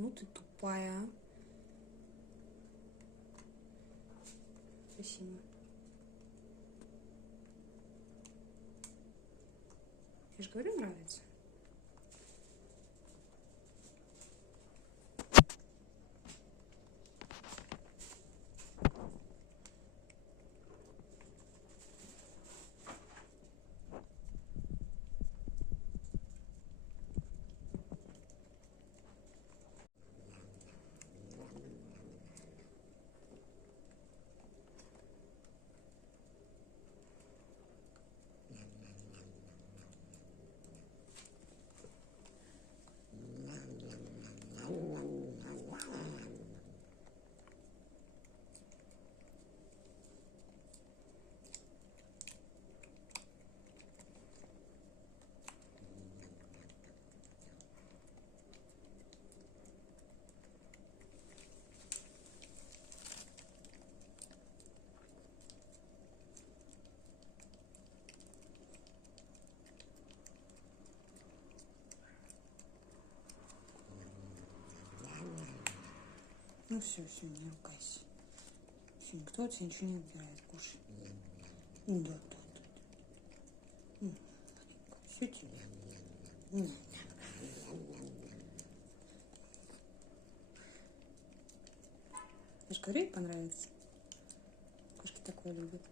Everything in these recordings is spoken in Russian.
Ну ты тупая. Спасибо. Я же говорю, нравится. Ну все, не ругайся. Все, никто от тебя ничего не отбирает. Кушай. Да. Все тебе. Я же говорю, ей понравится. Кошки такое любят.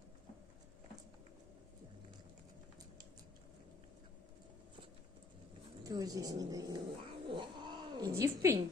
Ты вот здесь не доела. Иди в пень.